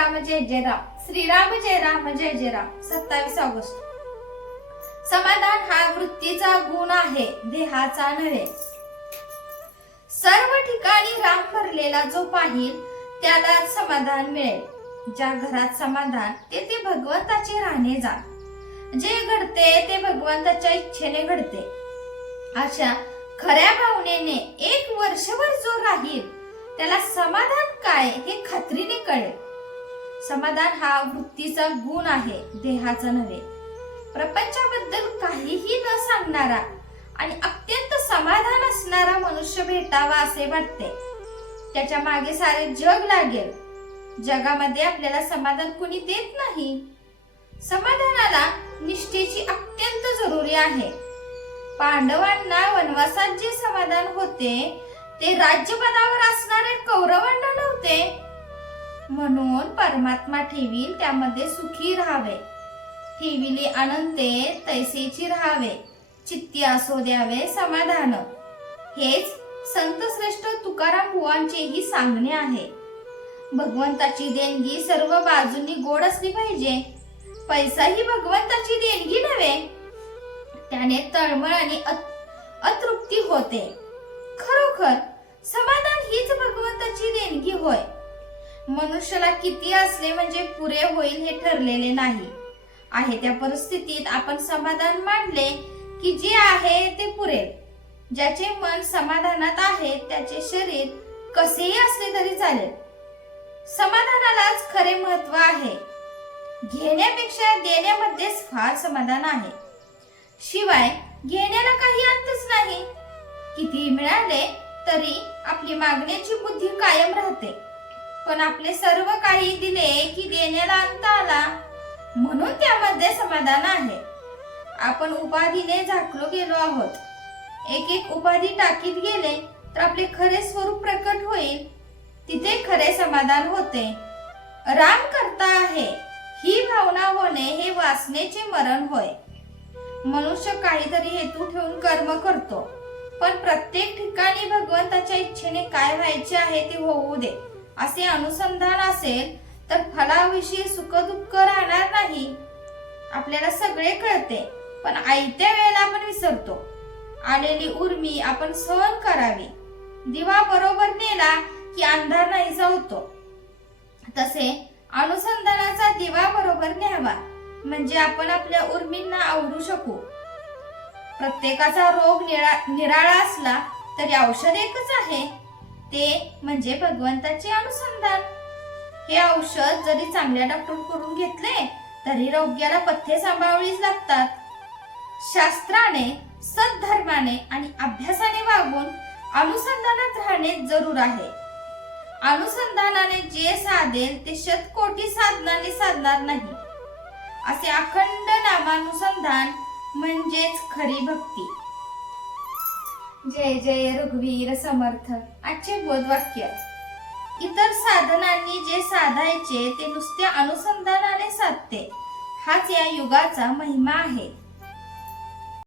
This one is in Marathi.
राम जय जय राम. श्रीराम जय राम जय जय राम. 27 ऑगस्ट. समाधान हा वृत्तीचा गुण आहे, देहाचा नव्हे. सर्व ठिकाणी राम भरलेला जो पाहिल त्याला समाधान मिळेल. ज्या घरात समाधान ते भगवंताचे राहणे जाण. जे घडते ते भगवंताच्या इच्छेने घडते. अशा खऱ्या भावनेने एक वर्षभर जो राहील त्याला समाधान काय हे खात्रीने कळेल. समाधान हा वृत्तीचा गुण आहे, देहाचा नव्हे. प्रपंचाबद्दल काहीही न सांगणारा आणि अत्यंत समाधान असणारा मनुष्य भेटावा असे वाटते. त्याच्या मागे सारे जग लागेल. जगामध्ये आपल्याला समाधान कोणी देत नाही. समाधानाला निष्ठेची अत्यंत जरुरी आहे. पांडवांना वनवासात जे समाधान होते ते राज्यपदावर असणाऱ्या कौरवांना नव्हते. म्हणून परमात्मा ठेवील त्यामध्ये सुखी राहावे. ठेविले अनंते तैसेची राहावे. चित्ती असो द्यावे समाधान. हेच संत श्रेष्ठ तुकाराम बुवांचेही सांगणे आहे. भगवंताची देणगी सर्व बाजूंनी गोड असली पाहिजे. पैसा ही भगवंताची देणगी नव्हे. त्याने तळमळ आणि अतृप्ती होते. खरोखर समाधान हीच भगवंताची देणगी होय. मनुष्याला किती असले म्हणजे पुरे होईल हे ठरलेले नाही. आहे त्या परिस्थितीत आपण समाधान मानले की जे आहे ते पुरेल. ज्याचे मन समाधानात आहे त्याचे शरीर कसेही असले तरी चालेल. समाधानालाच खरे महत्व आहे. घेण्यापेक्षा देण्यामध्येच फार समाधान आहे. शिवाय घेण्याला काही अंतच नाही. किती मिळाले तरी आपली मागण्याची बुद्धी कायम राहते. पण आपले सर्व काही दिले की देण्याला अंत आला, म्हणून त्यामध्ये समाधान आहे. आपण उपाधीने झाकलो गेलो आहोत. एक एक उपाधी टाकीत गेले तर आपले खरे स्वरूप प्रकट होईल. तिथे खरे समाधान होते. राम करता आहे ही भावना होणे हे वासनेचे मरण होय. मनुष्य काहीतरी हेतू ठेवून कर्म करतो, पण प्रत्येक ठिकाणी भगवंताच्या इच्छेने काय व्हायचे आहे ते होऊ दे असे अनुसंधान असेल तर फलाविषयी सुख दुःख राहणार नाही. आपल्याला सगळे कळते, पण आयत्या वेळेला आपण विसरतो. आलेली उर्मी आपण सहन करावी. दिवा बरोबर नेला की अंधार नाहीसा होतो. तसे अनुसंधानाचा दिवा बरोबर न्यावा म्हणजे आपण आपल्या उर्मींना आवरू शकू. प्रत्येकाचा रोग निराळा असला तरी औषध एकच आहे, ते म्हणजे भगवंताचे अनुसंधान. हे औषध जरी चांगल्या डॉक्टरकडून घेतले तरी रोग्याला पथ्ये सांभाळावीच लागतात. शास्त्राने, सद्धर्माने आणि अभ्यासाने वागून अनुसंधानात राहणे जरूर आहे. अनुसंधानाने जे साधेल ते शतकोटी साधनाने साधणार नाही. असे अखंड नामानुसंधान म्हणजेच खरी भक्ती. जय जय रघुवीर समर्थ. आजचे बोधवाक्य. इतर साधनांनी जे साधायचे ते नुसत्या अनुसंधानाने साधते. हाच या युगाचा महिमा आहे.